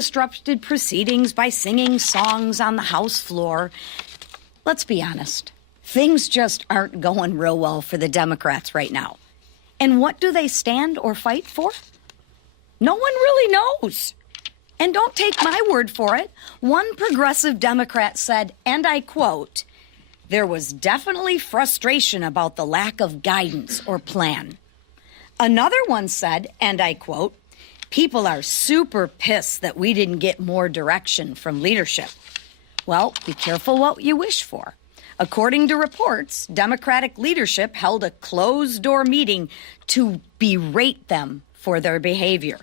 disrupted proceedings by singing songs on the House floor. Let's be honest. Things just aren't going real well for the Democrats right now. And what do they stand or fight for? No one really knows. And don't take my word for it. One progressive Democrat said, and I quote, "There was definitely frustration about the lack of guidance or plan." Another one said, and I quote, "People are super pissed that we didn't get more direction from leadership." Well, be careful what you wish for. According to reports, Democratic leadership held a closed-door meeting to berate them for their behavior.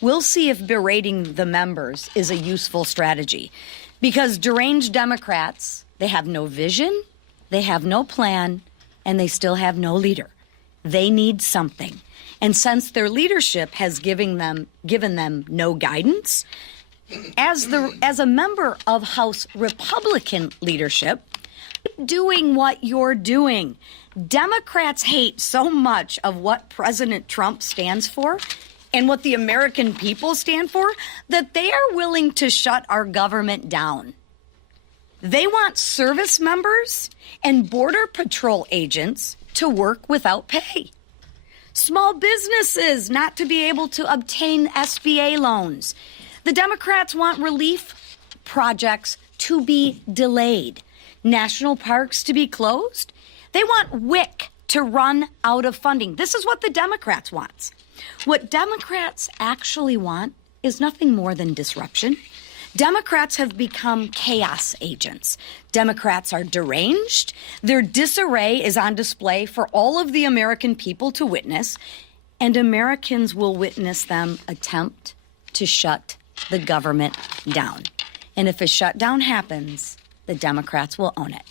We'll see if berating the members is a useful strategy. Because deranged Democrats, they have no vision, they have no plan, and they still have no leader. They need something. And since their leadership has given them no guidance, as a member of House Republican leadership, doing what you're doing. Democrats hate so much of what President Trump stands for and what the American people stand for that they are willing to shut our government down. They want service members and Border Patrol agents to work without pay. Small businesses not to be able to obtain SBA loans. The Democrats want relief projects to be delayed. National parks to be closed. They want WIC to run out of funding. This is what the Democrats want. What Democrats actually want is nothing more than disruption. Democrats have become chaos agents. Democrats are deranged. Their disarray is on display for all of the American people to witness, and Americans will witness them attempt to shut the government down. And if a shutdown happens, the Democrats will own it.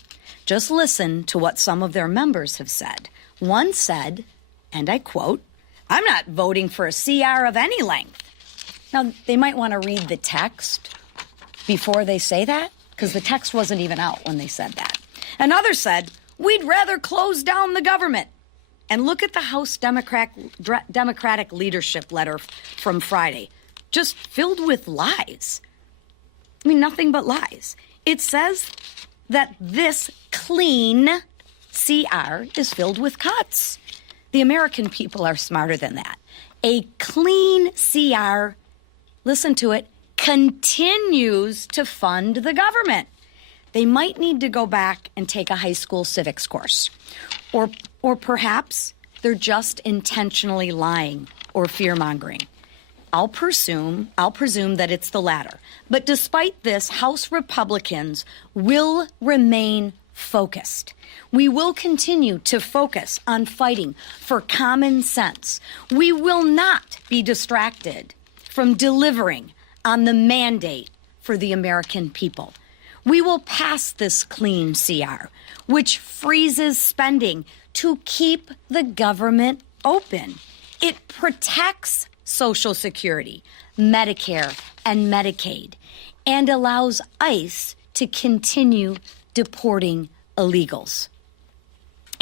Just listen to what some of their members have said. One said, and I quote, "I'm not voting for a CR of any length." Now, they might want to read the text before they say that, because the text wasn't even out when they said that. Another said, "We'd rather close down the government." And look at the House Democratic leadership letter from Friday, just filled with lies. I mean, nothing but lies. It says that this clean CR is filled with cuts. The American people are smarter than that. A clean CR, listen to it, continues to fund the government. They might need to go back and take a high school civics course. Or perhaps they're just intentionally lying or fear-mongering. I'll presume that it's the latter. But despite this, House Republicans will remain focused. We will continue to focus on fighting for common sense. We will not be distracted from delivering on the mandate for the American people. We will pass this clean CR, which freezes spending to keep the government open. It protects Social Security, Medicare, and Medicaid, and allows ICE to continue deporting illegals.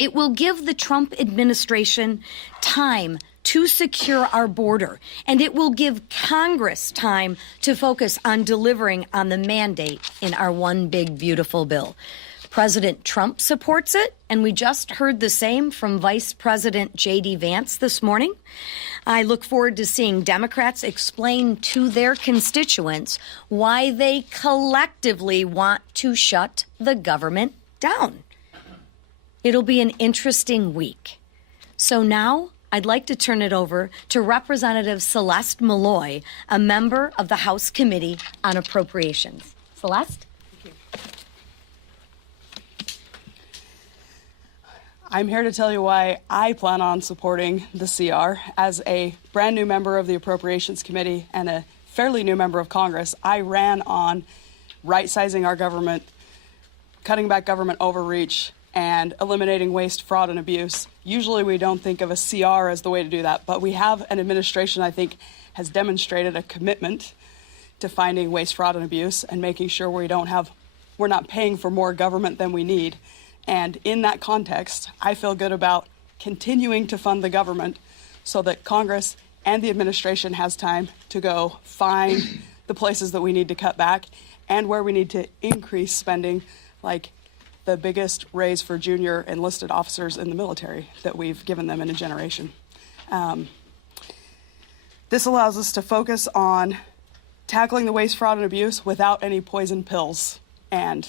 It will give the Trump administration time to secure our border, and it will give Congress time to focus on delivering on the mandate in our one big, beautiful bill. President Trump supports it, and we just heard the same from Vice President J.D. Vance this morning. I look forward to seeing Democrats explain to their constituents why they collectively want to shut the government down. It'll be an interesting week. So now I'd like to turn it over to Representative Celeste Malloy, a member of the House Committee on Appropriations. Celeste? I'm here to tell you why I plan on supporting the CR. As a brand new member of the Appropriations Committee and a fairly new member of Congress, I ran on right-sizing our government, cutting back government overreach, and eliminating waste, fraud, and abuse. Usually we don't think of a CR as the way to do that, but we have an administration I think has demonstrated a commitment to finding waste, fraud, and abuse and making sure we're not paying for more government than we need. And in that context, I feel good about continuing to fund the government so that Congress and the administration has time to go find the the places that we need to cut back and where we need to increase spending, like the biggest raise for junior enlisted officers in the military that we've given them in a generation. This allows us to focus on tackling the waste, fraud, and abuse without any poison pills. And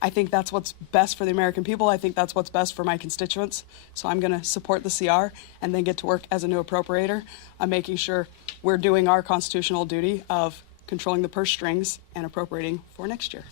I think that's what's best for the American people. I think that's what's best for my constituents. So I'm going to support the CR and then get to work as a new appropriator on making sure we're doing our constitutional duty of controlling the purse strings and appropriating for next year.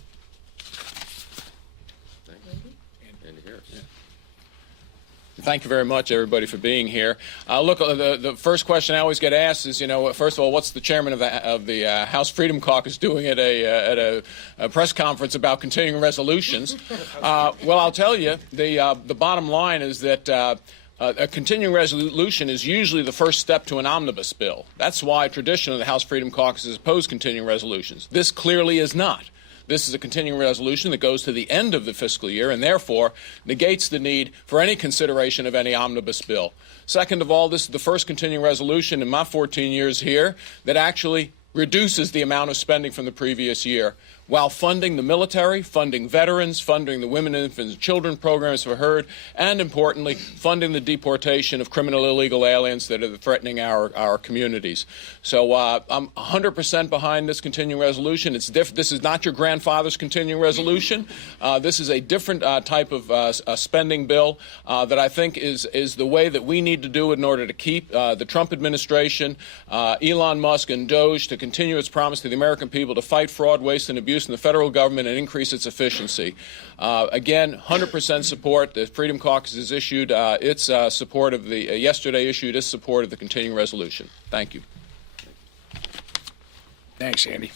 Thank you very much, everybody, for being here. Look, the first question I always get asked is, first of all, what's the chairman of the House Freedom Caucus doing at a press conference about continuing resolutions? Well, I'll tell you, the bottom line is that a continuing resolution is usually the first step to an omnibus bill. That's why traditionally the House Freedom Caucus has opposed continuing resolutions. This clearly is not. This is a continuing resolution that goes to the end of the fiscal year and therefore negates the need for any consideration of any omnibus bill. Second of all, this is the first continuing resolution in my 14 years here that actually reduces the amount of spending from the previous year while funding the military, funding veterans, funding the women, infants, and children programs for HERD, and importantly, funding the deportation of criminal illegal aliens that are threatening our communities. So I'm 100% behind this continuing resolution. This is not your grandfather's continuing resolution. This is a different type of spending bill that I think is the way that we need to do it in order to keep the Trump administration, Elon Musk, and DOJ to continue its promise to the American people to fight fraud, waste, and abuse in the federal government and increase its efficiency. Again, 100% support. The Freedom Caucus has issued its support of the yesterday issued its support of the continuing resolution. Thank you. Thanks, Andy.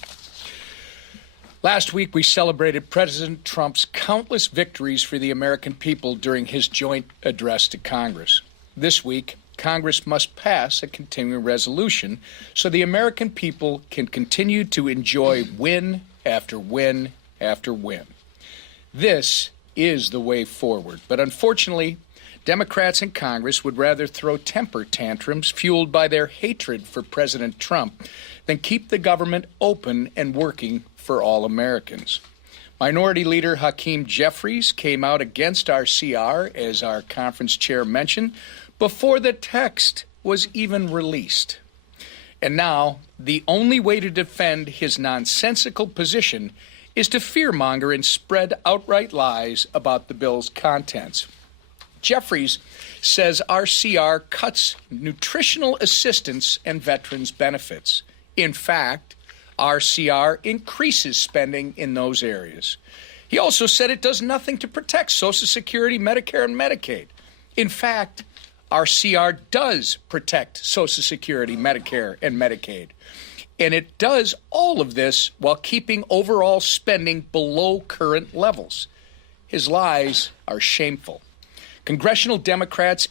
Last week, we celebrated President Trump's countless victories for the American people during his joint address to Congress. This week, Congress must pass a continuing resolution so the American people can continue to enjoy win after win after win. This is the way forward. But unfortunately, Democrats in Congress would rather throw temper tantrums fueled by their hatred for President Trump than keep the government open and working for all Americans. Minority Leader Hakeem Jeffries came out against our CR, as our conference chair mentioned, before the text was even released. And now, the only way to defend his nonsensical position is to fearmonger and spread outright lies about the bill's contents. Jeffries says our CR cuts nutritional assistance and veterans' benefits. In fact, our CR increases spending in those areas. He also said it does nothing to protect Social Security, Medicare, and Medicaid. In fact, our CR does protect Social Security, Medicare, and Medicaid. And it does all of this while keeping overall spending below current levels. His lies are shameful. Congressional Democrats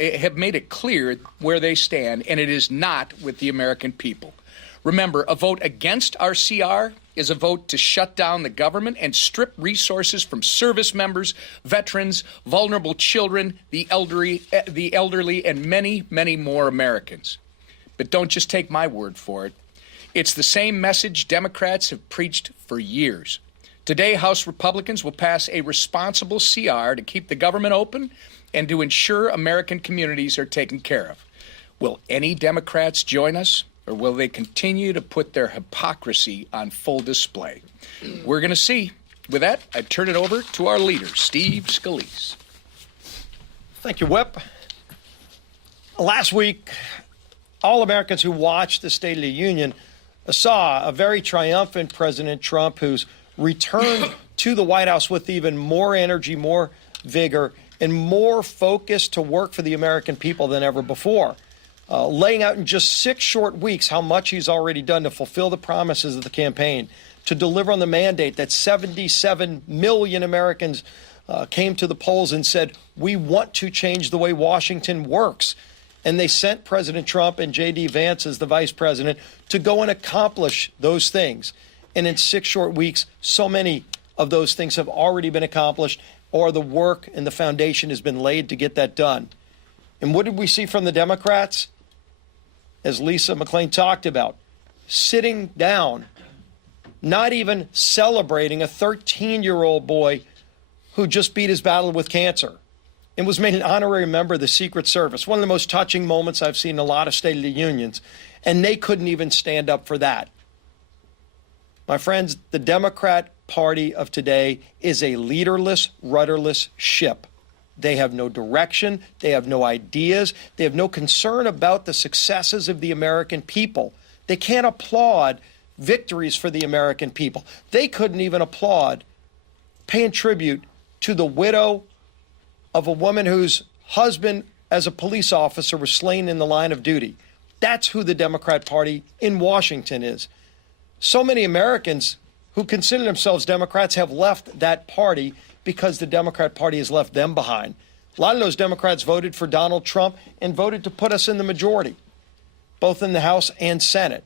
have made it clear where they stand, and it is not with the American people. Remember, a vote against our CR is a vote to shut down the government and strip resources from service members, veterans, vulnerable children, the elderly, and many, many more Americans. But don't just take my word for it. It's the same message Democrats have preached for years. Today, House Republicans will pass a responsible CR to keep the government open and to ensure American communities are taken care of. Will any Democrats join us? Or will they continue to put their hypocrisy on full display? We're going to see. With that, I turn it over to our leader, Steve Scalise. Thank you, Whip. Last week, all Americans who watched the State of the Union saw a very triumphant President Trump who's returned to the White House with even more energy, more vigor, and more focus to work for the American people than ever before. Laying out in just 6 short weeks how much he's already done to fulfill the promises of the campaign, to deliver on the mandate that 77 million Americans came to the polls and said, we want to change the way Washington works. And they sent President Trump and J.D. Vance as the vice president to go and accomplish those things. And in 6 short weeks, so many of those things have already been accomplished, or the work and the foundation has been laid to get that done. And what did we see from the Democrats? As Lisa McClain talked about, sitting down, not even celebrating a 13-year-old boy who just beat his battle with cancer and was made an honorary member of the Secret Service. One of the most touching moments I've seen in a lot of State of the Unions, and they couldn't even stand up for that. My friends, the Democrat Party of today is a leaderless, rudderless ship. They have no direction. They have no ideas. They have no concern about the successes of the American people. They can't applaud victories for the American people. They couldn't even applaud paying tribute to the widow of a woman whose husband, as a police officer, was slain in the line of duty. That's who the Democrat Party in Washington is. So many Americans who consider themselves Democrats have left that party because the Democrat Party has left them behind. A lot of those Democrats voted for Donald Trump and voted to put us in the majority, both in the House and Senate,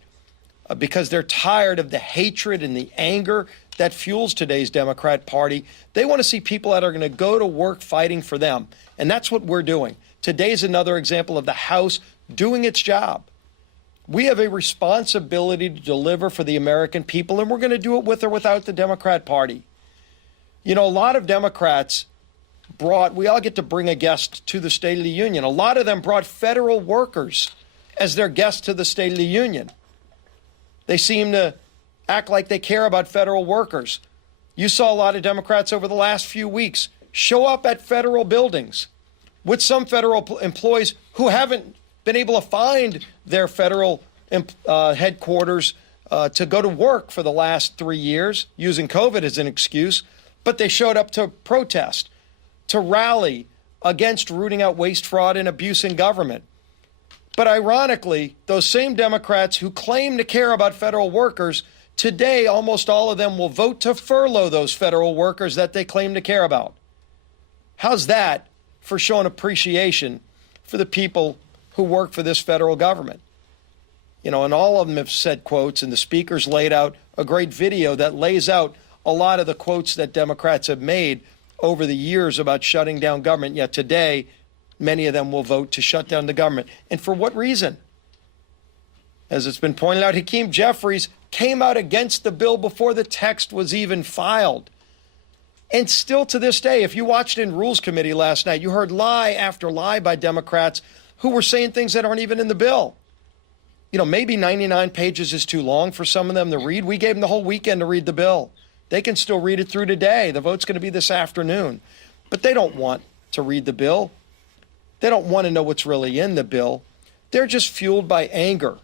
because they're tired of the hatred and the anger that fuels today's Democrat Party. They want to see people that are going to go to work fighting for them. And that's what we're doing. Today's another example of the House doing its job. We have a responsibility to deliver for the American people, and we're going to do it with or without the Democrat Party. You know, a lot of Democrats we all get to bring a guest to the State of the Union. A lot of them brought federal workers as their guests to the State of the Union. They seem to act like they care about federal workers. You saw a lot of Democrats over the last few weeks show up at federal buildings with some federal employees who haven't been able to find their federal headquarters to go to work for the last 3 years, using COVID as an excuse, but they showed up to protest, to rally against rooting out waste, fraud, and abuse in government. But ironically, those same Democrats who claim to care about federal workers, today almost all of them will vote to furlough those federal workers that they claim to care about. How's that for showing appreciation for the people who work for this federal government? You know, and all of them have said quotes, and the speakers laid out a great video that lays out a lot of the quotes that Democrats have made over the years about shutting down government. Yet today, many of them will vote to shut down the government. And for what reason? As it's been pointed out, Hakeem Jeffries came out against the bill before the text was even filed. And still to this day, if you watched in Rules Committee last night, you heard lie after lie by Democrats who were saying things that aren't even in the bill. You know, maybe 99 pages is too long for some of them to read. We gave them the whole weekend to read the bill. They can still read it through today. The vote's going to be this afternoon. But they don't want to read the bill. They don't want to know what's really in the bill. They're just fueled by anger.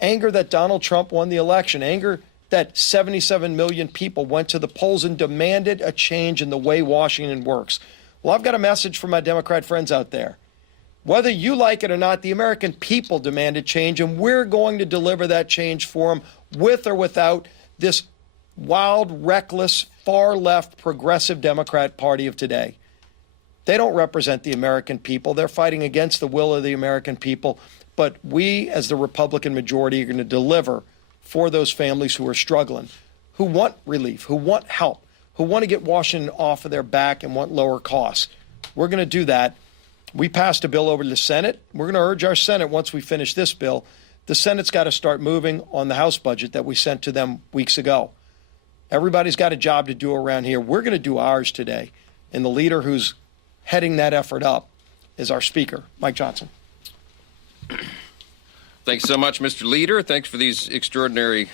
Anger that Donald Trump won the election. Anger that 77 million people went to the polls and demanded a change in the way Washington works. Well, I've got a message for my Democrat friends out there. Whether you like it or not, the American people demanded change, and we're going to deliver that change for them with or without this wild, reckless, far-left, progressive Democrat Party of today. They don't represent the American people. They're fighting against the will of the American people. But we, as the Republican majority, are going to deliver for those families who are struggling, who want relief, who want help, who want to get Washington off of their back and want lower costs. We're going to do that. We passed a bill over to the Senate. We're going to urge our Senate, once we finish this bill, the Senate's got to start moving on the House budget that we sent to them weeks ago. Everybody's got a job to do around here. We're going to do ours today. And the leader who's heading that effort up is our Speaker, Mike Johnson. Thanks so much, Mr. Leader. Thanks for these extraordinary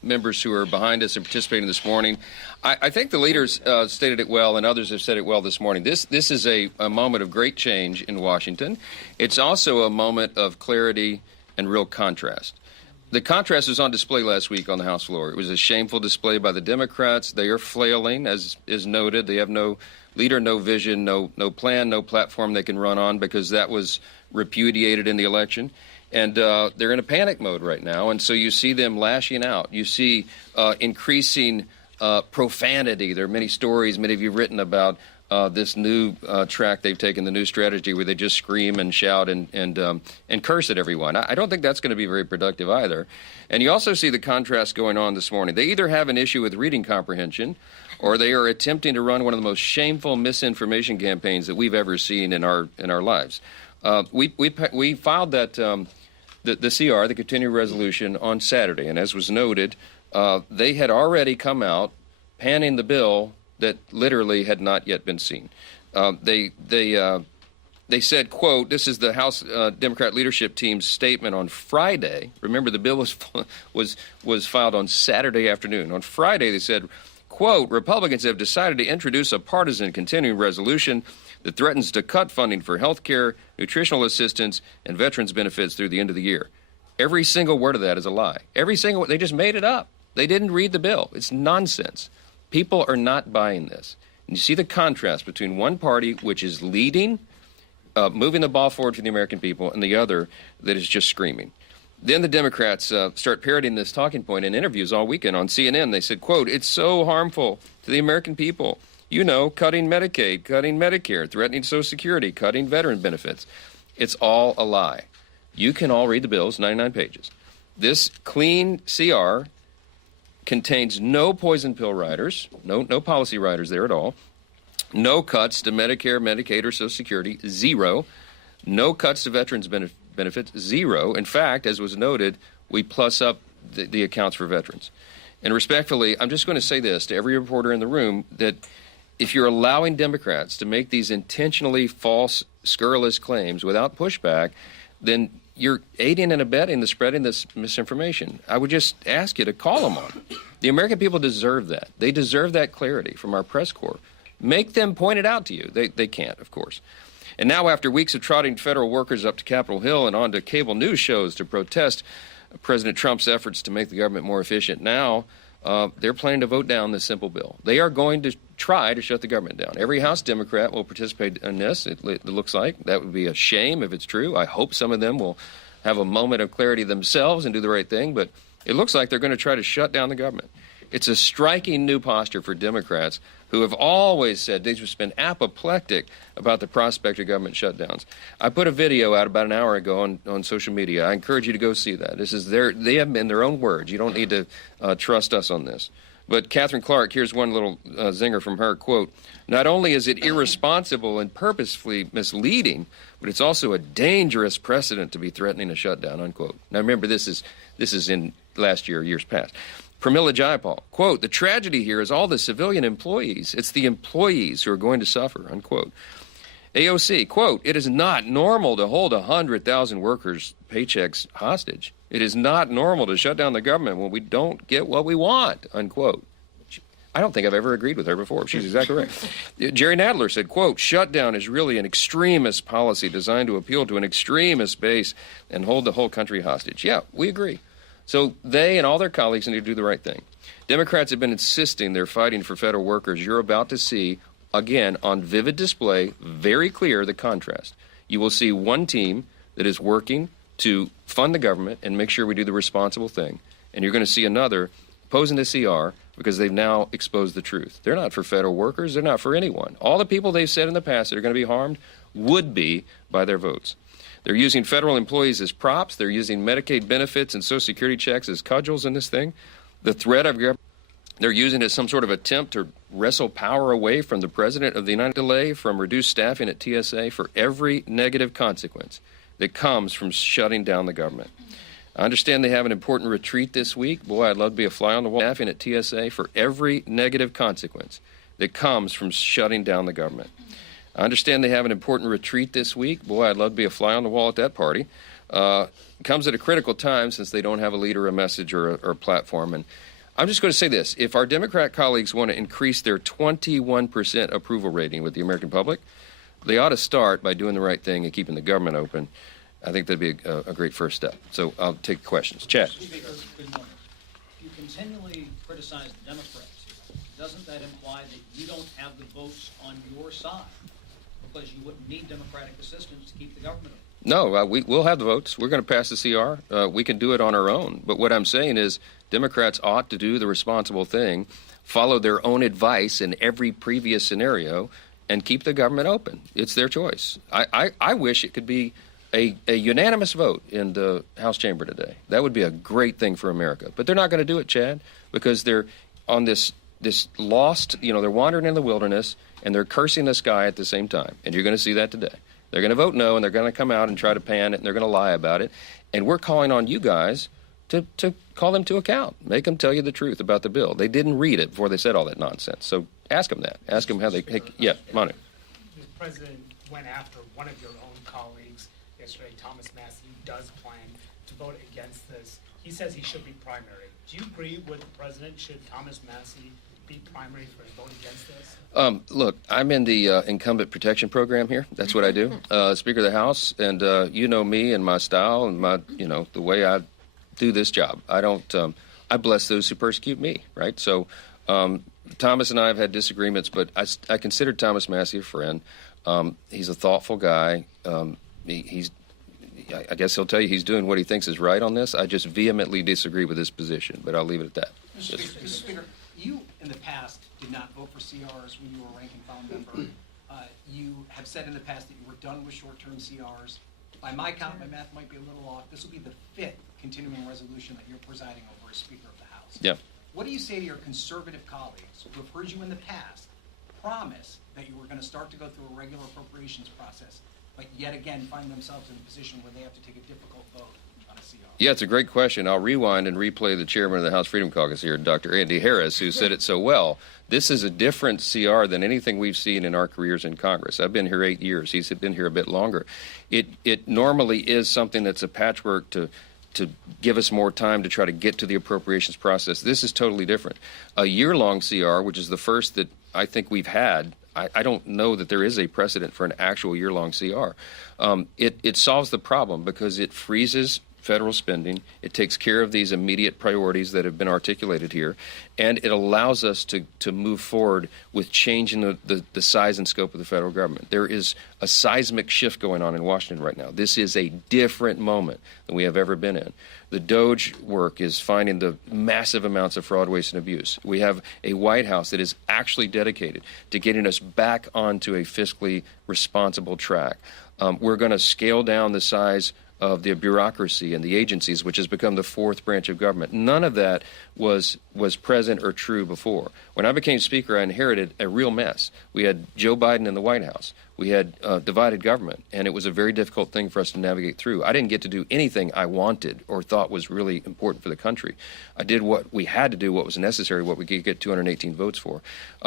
members who are behind us and participating this morning. I think the leaders stated it well, and others have said it well this morning. This is a moment of great change in Washington. It's also a moment of clarity and real contrast. The contrast was on display last week on the House floor. It was a shameful display by the Democrats. They are flailing, as is noted. They have no leader, no vision, no plan, no platform they can run on because that was repudiated in the election. And they're in a panic mode right now, and so you see them lashing out. You see increasing profanity. There are many stories, many of you have written about this new track they've taken, the new strategy where they just scream and shout and curse at everyone. I don't think that's going to be very productive either. And you also see the contrast going on this morning. They either have an issue with reading comprehension or they are attempting to run one of the most shameful misinformation campaigns that we've ever seen in our lives. We filed that the CR, the continuing resolution, on Saturday. And as was noted, they had already come out panning the bill that literally had not yet been seen. They said, quote, this is the House Democrat leadership team's statement on Friday. Remember, the bill was filed on Saturday afternoon. On Friday, they said, quote, Republicans have decided to introduce a partisan continuing resolution that threatens to cut funding for health care, nutritional assistance, and veterans benefits through the end of the year. Every single word of that is a lie. They just made it up. They didn't read the bill. It's nonsense. People are not buying this. And you see the contrast between one party, which is leading, moving the ball forward for the American people, and the other that is just screaming. Then the Democrats start parroting this talking point in interviews all weekend on CNN. They said, quote, it's so harmful to the American people. You know, cutting Medicaid, cutting Medicare, threatening Social Security, cutting veteran benefits. It's all a lie. You can all read the bills, 99 pages. This clean CR contains no poison pill riders, no policy riders there at all, no cuts to Medicare, Medicaid, or Social Security, zero. No cuts to veterans benefits, zero. In fact, as was noted, we plus up the accounts for veterans. And respectfully, I'm just going to say this to every reporter in the room, that if you're allowing Democrats to make these intentionally false, scurrilous claims without pushback, then you're aiding and abetting the spreading this misinformation. I would just ask you to call them on it. The American people deserve that. They deserve that clarity from our press corps. Make them point it out to you. They can't, of course. And now, after weeks of trotting federal workers up to Capitol Hill and onto cable news shows to protest President Trump's efforts to make the government more efficient, now they're planning to vote down this simple bill. They are going to try to shut the government down. Every House Democrat will participate in this, it looks like. That would be a shame if it's true. I hope some of them will have a moment of clarity themselves and do the right thing, but it looks like they're going to try to shut down the government. It's a striking new posture for Democrats who have always said they've just been apoplectic about the prospect of government shutdowns. I put a video out about an hour ago on social media. I encourage you to go see that. They have in their own words. You don't need to trust us on this. But Catherine Clark, here's one little zinger from her, quote, not only is it irresponsible and purposefully misleading, but it's also a dangerous precedent to be threatening a shutdown, unquote. Now remember, this is in last year, years past. Pramila Jayapal, quote, the tragedy here is all the civilian employees. It's the employees who are going to suffer, unquote. AOC, quote, it is not normal to hold 100,000 workers' paychecks hostage. It is not normal to shut down the government when we don't get what we want, unquote. I don't think I've ever agreed with her before. She's exactly right. Jerry Nadler said, quote, shutdown is really an extremist policy designed to appeal to an extremist base and hold the whole country hostage. Yeah, we agree. So they and all their colleagues need to do the right thing. Democrats have been insisting they're fighting for federal workers. You're about to see, again, on vivid display, very clear the contrast. You will see one team that is working to fund the government and make sure we do the responsible thing. And you're going to see another opposing the CR because they've now exposed the truth. They're not for federal workers. They're not for anyone. All the people they've said in the past that are going to be harmed would be by their votes. They're using federal employees as props. They're using Medicaid benefits and Social Security checks as cudgels in this thing. The threat of government, they're using it as some sort of attempt to wrestle power away from the President of the United States, delay from reduced staffing at TSA for every negative consequence that comes from shutting down the government. I understand they have an important retreat this week. Boy, I'd love to be a fly on the wall. Staffing at TSA for every negative consequence that comes from shutting down the government. I understand they have an important retreat this week. Boy, I'd love to be a fly on the wall at that party. Comes at a critical time since they don't have a leader, a message, or a platform. And I'm just going to say this. If our Democrat colleagues want to increase their 21% approval rating with the American public, they ought to start by doing the right thing and keeping the government open. I think that'd be a great first step. So I'll take questions. Chad. Speaker, good morning. You continually criticize the Democrats. Doesn't that imply that you don't have the votes on your side? Because you wouldn't need Democratic assistance to keep the government open. No, we'll have the votes. We're going to pass the CR. We can do it on our own. But what I'm saying is Democrats ought to do the responsible thing, follow their own advice in every previous scenario, and keep the government open. It's their choice. I wish it could be a unanimous vote in the House chamber today. That would be a great thing for America. But they're not going to do it, Chad, because they're on this lost, they're wandering in the wilderness, and they're cursing the sky at the same time. And you're going to see that today. They're going to vote no, and they're going to come out and try to pan it, and they're going to lie about it. And we're calling on you guys to call them to account, make them tell you the truth about the bill. They didn't read it before they said all that nonsense. So ask them that. Ask them how they, yeah, Manu. The president went after one of your own colleagues yesterday, Thomas Massey, who does plan to vote against this. He says he should be primary. Do you agree with the president? Should Thomas Massey be primary for a vote against this? Look, I'm in the incumbent protection program here. That's what I do. Speaker of the House, and you know me and my style and my, the way I do this job. I don't, I bless those who persecute me, right? So Thomas and I have had disagreements, but I consider Thomas Massey a friend. He's a thoughtful guy. I guess he'll tell you he's doing what he thinks is right on this. I just vehemently disagree with his position, but I'll leave it at that. Mr. Speaker, you in the past did not vote for CRs when you were a rank and file member. You have said in the past that you were done with short-term CRs. By my count, my math might be a little off. This will be the 5th continuing resolution that you're presiding over as Speaker of the House. Yeah. What do you say to your conservative colleagues who have heard you in the past promise that you were going to start to go through a regular appropriations process, but yet again find themselves in a position where they have to take a difficult vote on a CR? Yeah, it's a great question. I'll rewind and replay the chairman of the House Freedom Caucus here, Dr. Andy Harris, who said it so well. This is a different CR than anything we've seen in our careers in Congress. I've been here 8 years. He's been here a bit longer. It normally is something that's a patchwork to give us more time to try to get to the appropriations process. This is totally different. A year-long CR, which is the first that I think we've had, I don't know that there is a precedent for an actual year-long CR. It solves the problem because it freezes federal spending. It takes care of these immediate priorities that have been articulated here, and it allows us to move forward with changing the size and scope of the federal government. There is a seismic shift going on in Washington right now. This is a different moment than we have ever been in. The DOJ work is finding the massive amounts of fraud, waste, and abuse. We have a White House that is actually dedicated to getting us back onto a fiscally responsible track. We're going to scale down the size of the bureaucracy and the agencies, which has become the 4th branch of government. None of that was present or true before. When I became Speaker, I inherited a real mess. We had Joe Biden in the White House. We had divided government, and it was a very difficult thing for us to navigate through. I didn't get to do anything I wanted or thought was really important for the country. I did what we had to do, what was necessary, what we could get 218 votes for.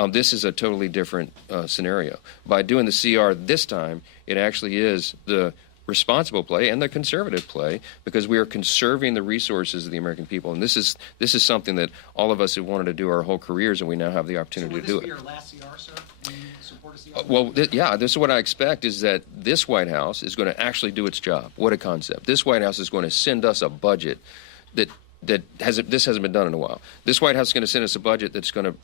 This is a totally different scenario. By doing the CR this time, it actually is the responsible play and the conservative play, because we are conserving the resources of the American people. And this is something that all of us have wanted to do our whole careers, and we now have the opportunity to do it. So will this be your last CR, sir? In support of CR? Well, this is what I expect, is that this White House is going to actually do its job. What a concept. This White House is going to send us a budget that hasn't been done in a while. This White House is going to send us a budget that's going to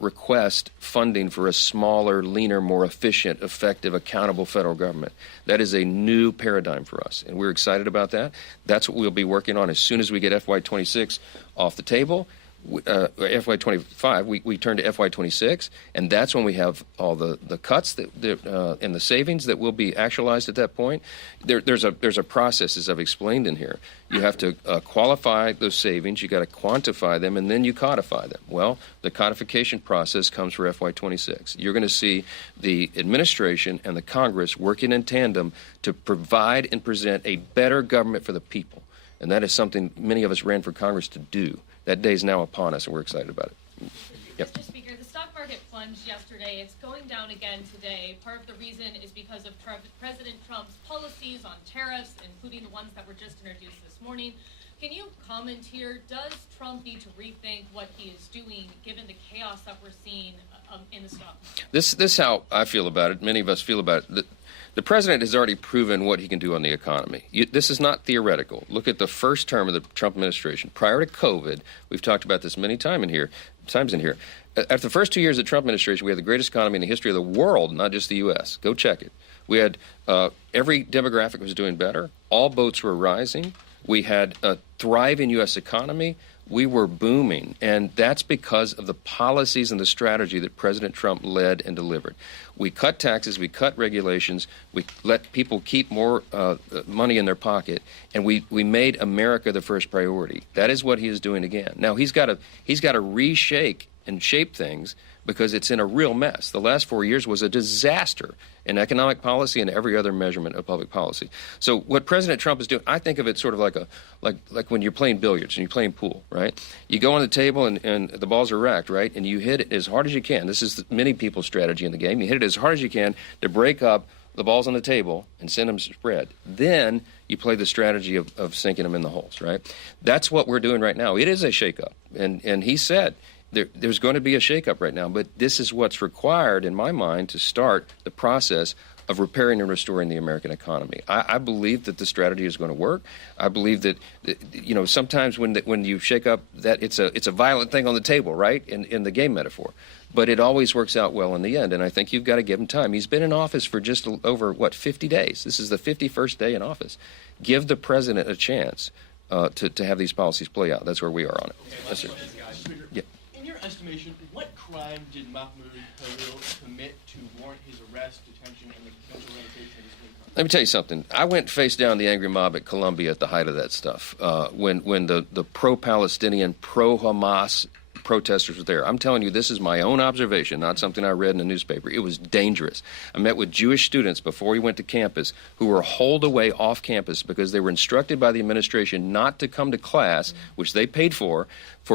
request funding for a smaller, leaner, more efficient, effective, accountable federal government. That is a new paradigm for us, and we're excited about that. That's what we'll be working on as soon as we get FY26 off the table. FY25, we turn to FY26, and that's when we have all the cuts and the savings that will be actualized at that point. There's a process, as I've explained in here. You have to qualify those savings, you got to quantify them, and then you codify them. Well, the codification process comes for FY26. You're going to see the administration and the Congress working in tandem to provide and present a better government for the people, and that is something many of us ran for Congress to do. That day is now upon us, and we're excited about it. Yep. Mr. Speaker, the stock market plunged yesterday. It's going down again today. Part of the reason is because of President Trump's policies on tariffs, including the ones that were just introduced this morning. Can you comment here? Does Trump need to rethink what he is doing, given the chaos that we're seeing in the stock market? This is how I feel about it. Many of us feel about it. The president has already proven what he can do on the economy. This is not theoretical. Look at the first term of the Trump administration. Prior to COVID, we've talked about this many times in here. After the first 2 years of the Trump administration, we had the greatest economy in the history of the world, not just the U.S. Go check it. We had every demographic was doing better. All boats were rising. We had a thriving U.S. economy. We were booming, and that's because of the policies and the strategy that President Trump led and delivered. We cut taxes, we cut regulations, we let people keep more money in their pocket, and we made America the first priority. That is what he is doing again. Now he's got to reshake and shape things because it's in a real mess. The last 4 years was a disaster in economic policy and every other measurement of public policy. So what President Trump is doing, I think of it sort of like when you're playing billiards and you're playing pool, right? You go on the table and the balls are racked, right? And you hit it as hard as you can. This is many people's strategy in the game. You hit it as hard as you can to break up the balls on the table and send them to spread. Then you play the strategy of sinking them in the holes, right? That's what we're doing right now. It is a shakeup. And he said there's going to be a shakeup right now, but this is what's required, in my mind, to start the process of repairing and restoring the American economy. I believe that the strategy is going to work. I believe that, sometimes when you shake up, that it's a violent thing on the table, right, in the game metaphor. But it always works out well in the end, and I think you've got to give him time. He's been in office for just over, 50 days. This is the 51st day in office. Give the president a chance to have these policies play out. That's where we are on it. Yes, sir. Yeah. In your estimation, what crime did Mahmoud Khalil commit to warrant his arrest, detention, and the potential revocation of his green card? Let me tell you something. I went face down the angry mob at Columbia at the height of that stuff, when the pro-Palestinian, pro-Hamas protesters were there. I'm telling you, this is my own observation, not something I read in a newspaper. It was dangerous. I met with Jewish students before we went to campus who were holed away off campus because they were instructed by the administration not to come to class, which they paid for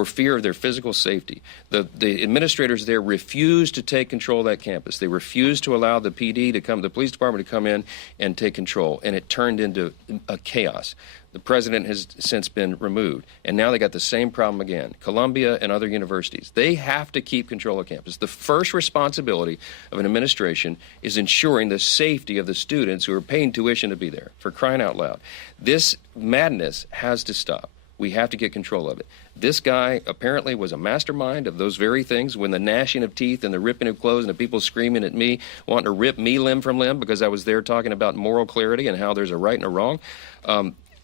fear of their physical safety. The administrators there refused to take control of that campus. They refused to allow the PD to come, the police department to come in and take control, and it turned into a chaos. The president has since been removed, and now they got the same problem again. Columbia and other universities, they have to keep control of campus. The first responsibility of an administration is ensuring the safety of the students who are paying tuition to be there, for crying out loud. This madness has to stop. We have to get control of it. This guy apparently was a mastermind of those very things, when the gnashing of teeth and the ripping of clothes and the people screaming at me, wanting to rip me limb from limb because I was there talking about moral clarity and how there's a right and a wrong.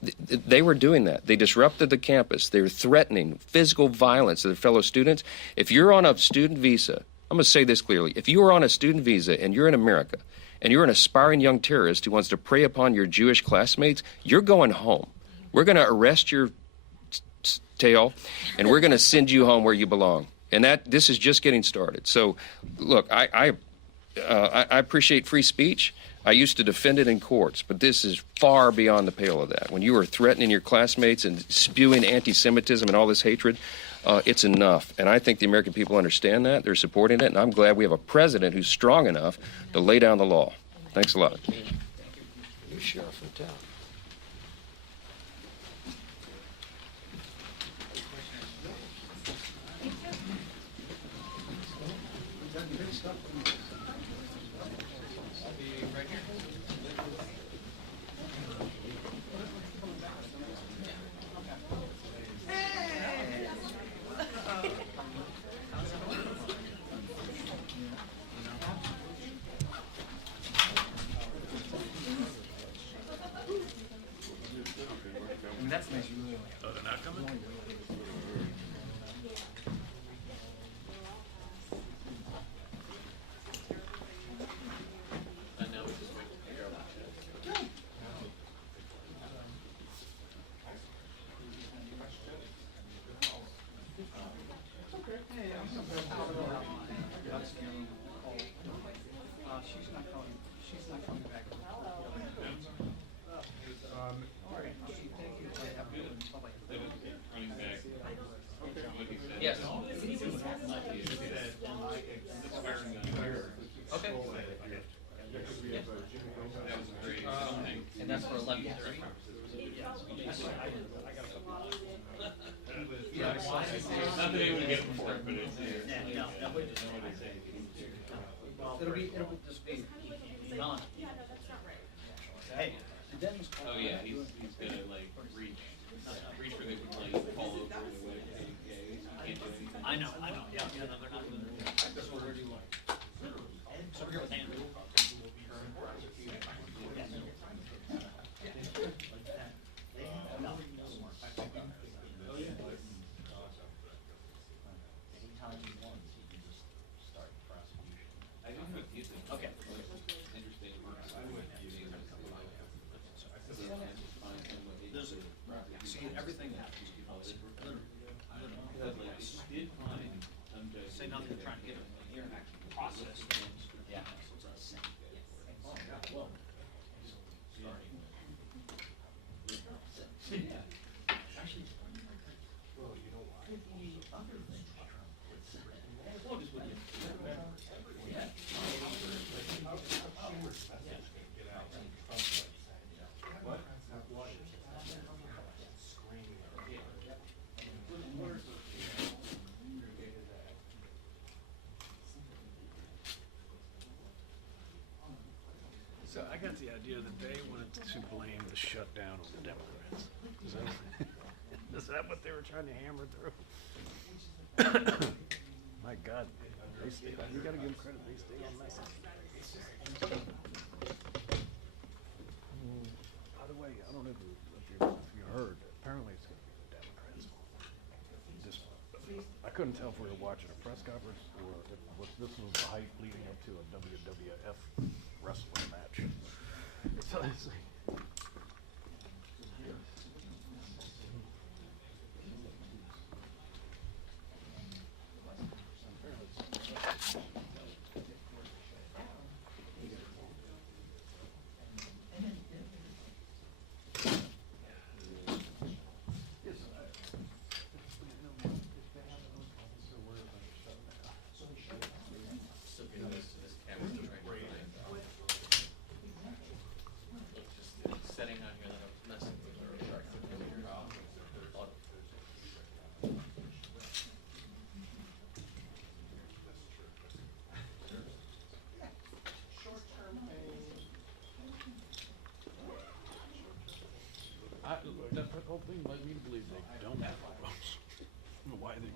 They were doing that. They disrupted the campus. They were threatening physical violence to their fellow students. If you're on a student visa, I'm going to say this clearly. If you are on a student visa and you're in America and you're an aspiring young terrorist who wants to prey upon your Jewish classmates, you're going home. We're going to arrest your tail, and we're going to send you home where you belong. And this is just getting started. So, look, I appreciate free speech. I used to defend it in courts, but this is far beyond the pale of that. When you are threatening your classmates and spewing anti-Semitism and all this hatred, it's enough. And I think the American people understand that. They're supporting it, and I'm glad we have a president who's strong enough to lay down the law. Thanks a lot. New sheriff in town. And that's for 11. Not that anyone get before it, but it's It'll just be non. Hey. Oh yeah, he's gonna reach where they would fall over in a way. Can't do anything. I know. Yeah, no, they're not doing it. So where do you want? So we're here with Andrew. Okay. See, everything happens because literally. now they're trying to get it in here and actually process things. Yeah. So I got the idea that they wanted to blame the shutdown on the Democrats. Is that what they were trying to hammer through? My God, you got to give them credit. They stay on message. By the way, I don't know if you heard. Apparently, it's going to be the Democrats. I couldn't tell if we were watching a press conference or if this was the hype leading up to a WWF wrestling match. So it's like, Setting on here that I was messing with earlier. that whole thing led me to believe they don't have the votes. I don't know why they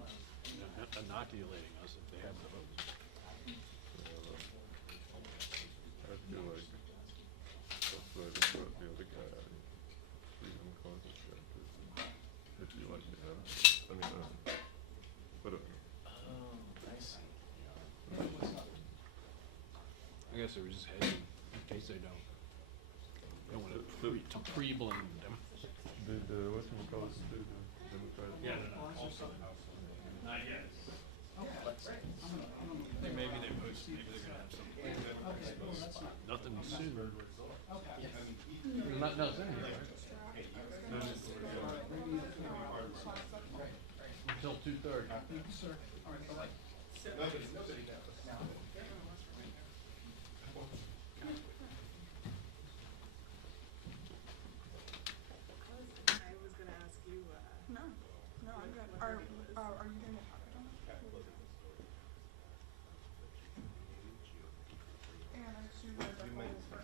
inoculating us if they have the votes. I feel like that's why they brought the other guy out of Freedom Caucus chapter. If you like to have it. I mean, whatever. Oh, I see. I guess they were just hedging in case they don't. Don't want to pre-blame them. Did what's it called? Did the Democrats? Yeah, not yet. Maybe they post. Maybe they're gonna have something. Nothing soon. Not nothing. Until 2:30. Are you going to talk about it? And I assume that the goal is for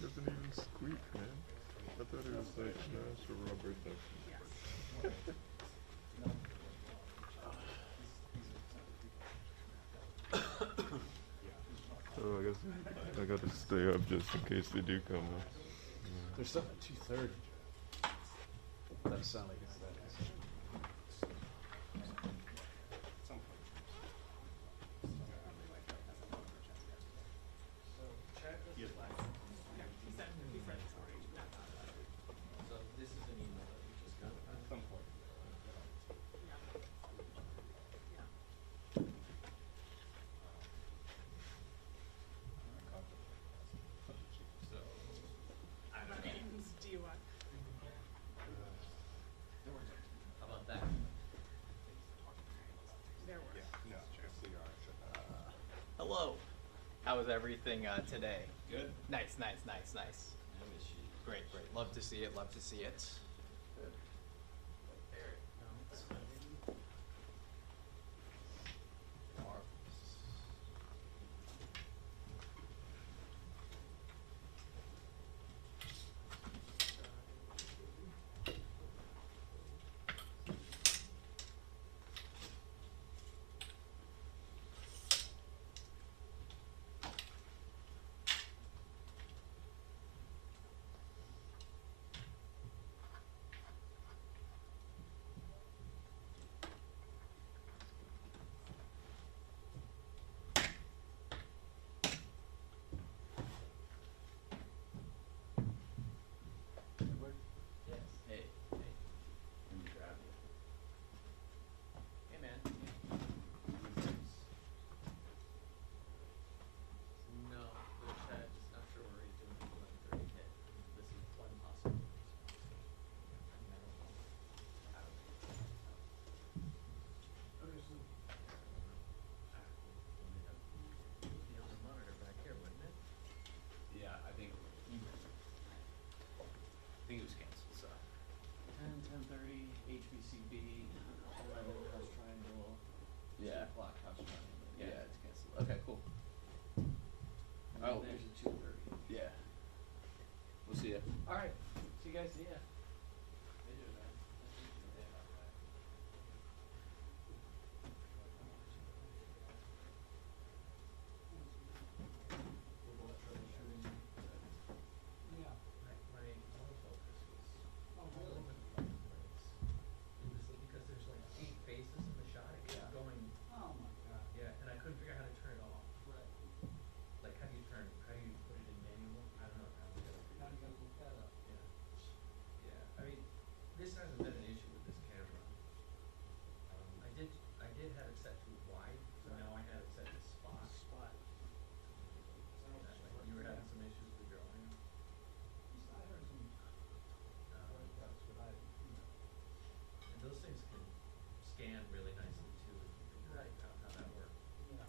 Doesn't even squeak, man. I thought it was like nice or rubber stuff. So I guess I gotta stay up just in case they do come. There's something at 2:30. Doesn't sound like it's that. Hello. How was everything today? Good. Nice. Great. Love to see it. Good. CCB, 11 House Triangle, Yeah. 2 o'clock House Triangle. Yeah, it's canceled. Okay, cool. And then there's a 2:30. Yeah. We'll see ya. All right. See you guys. See ya. My autofocus was all over the place. It was because there's like 8 faces in the shot. It kept going. Oh my god. Yeah, and I couldn't figure out how to turn it off. Right. Like how do you put it in manual? I don't know how to get it. How do you look that up? Yeah. Yeah. I mean, this hasn't been an issue with this camera. I did have it set to wide, so now I have it set to spot. Spot. You were having some issues with your audio? I heard some. That's what I. And those things can scan really nicely too, if you figure out how that works. Yeah.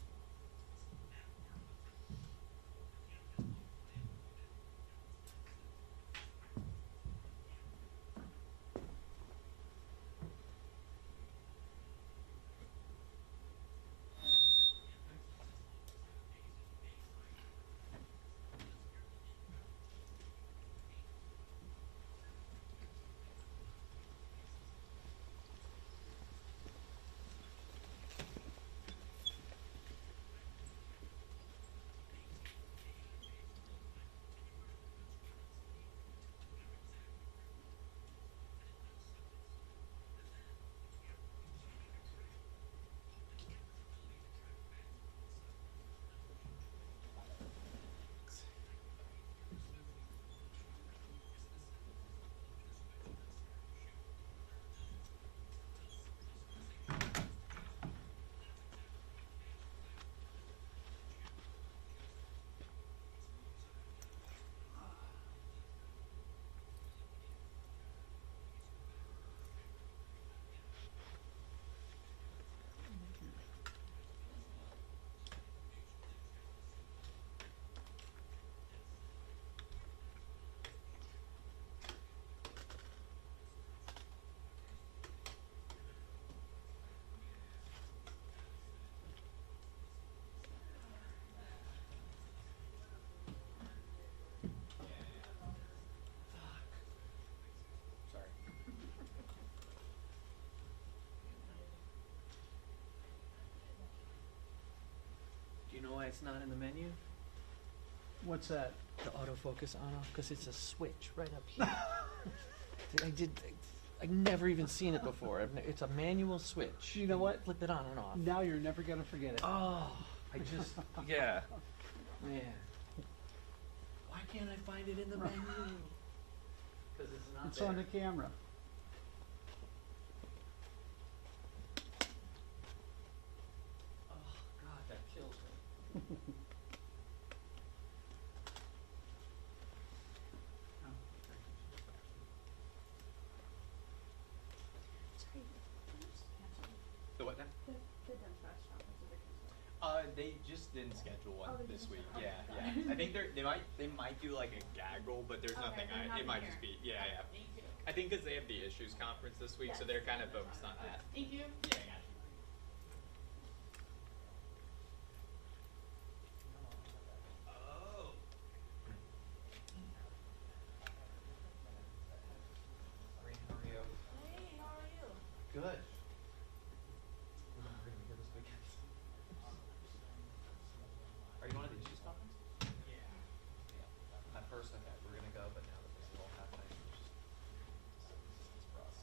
Do you know why it's not in the menu? What's that? The autofocus on off, because it's a switch right up here. I've never even seen it before. It's a manual switch. You know what? Flip it on and off. Now you're never gonna forget it. Oh, yeah. Man. Why can't I find it in the menu? Because it's not It's there. on the camera. Oh, God, that kills me. The what now? They just didn't schedule one this week. Yeah, yeah. I think they might do like a gaggle, but there's nothing. It might just be yeah. Thank you. I think because they have the issues conference this week, so they're kind of focused on that. Thank you. Yeah, I got you. Oh. Maureen, how are you? Hey, how are you? Good. We're gonna be here this weekend. Are you going to the issues conference? Yeah. At first I thought we were gonna go, but now that this is all happening, it's just for us.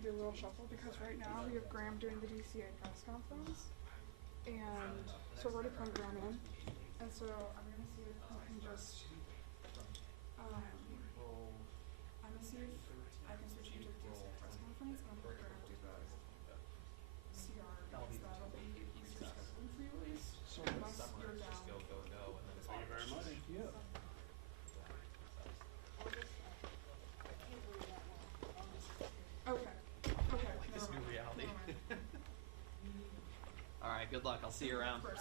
could do a little shuffle because right now we have Graham doing the DCA press conference, and so we're already putting Graham in, and so I'm gonna see if we can just, I'm gonna see if I can switch you to the DCA press conference and put Graham do the CR because that'll be easier scheduling for you at least, unless you're down. Thank you very much. Thank you. Okay. Okay. This never new mind. reality. Never mind. All right, good luck. I'll see you around. Of course.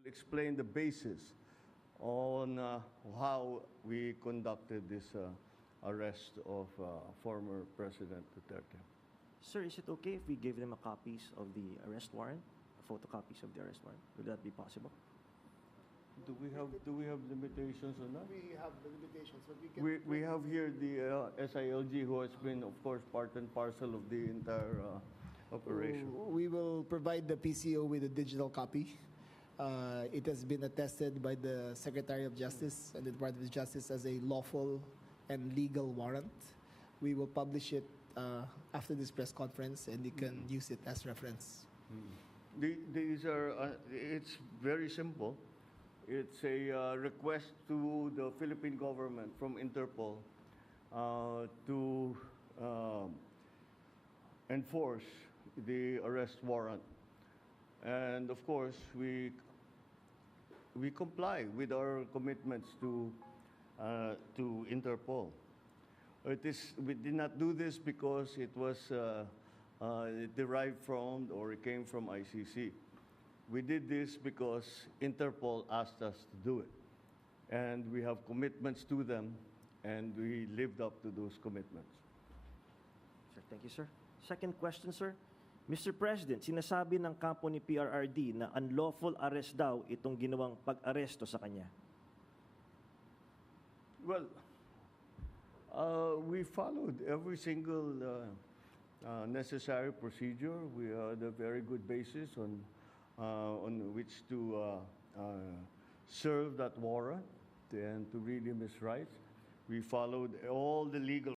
will explain the basis on how we conducted this arrest of former President Duterte. Sir, is it okay if we give them a copies of the arrest warrant, photocopies of the arrest warrant? Would that be possible? Do we have limitations on that? We have the limitations, but we can. We have here the SILG, who has been, of course, part and parcel of the entire operation. We will provide the PCO with a digital copy. It has been attested by the Secretary of Justice and the Department of Justice as a lawful and legal warrant. We will publish it after this press conference, and you can use it as reference. These are, it's very simple. It's a request to the Philippine government from Interpol to enforce the arrest warrant. And of course, we comply with our commitments to Interpol. We did not do this because it was derived from or it came from ICC. We did this because Interpol asked us to do it. And we have commitments to them, and we lived up to those commitments. Sir, thank you, sir. Second question, sir. Mr. President, sinasabi ng kampo ni PRRD na unlawful arrest daw itong ginawang pag-aresto sa kanya. Well, we followed every single necessary procedure. We had a very good basis on which to serve that warrant and to read him his rights. We followed all the legal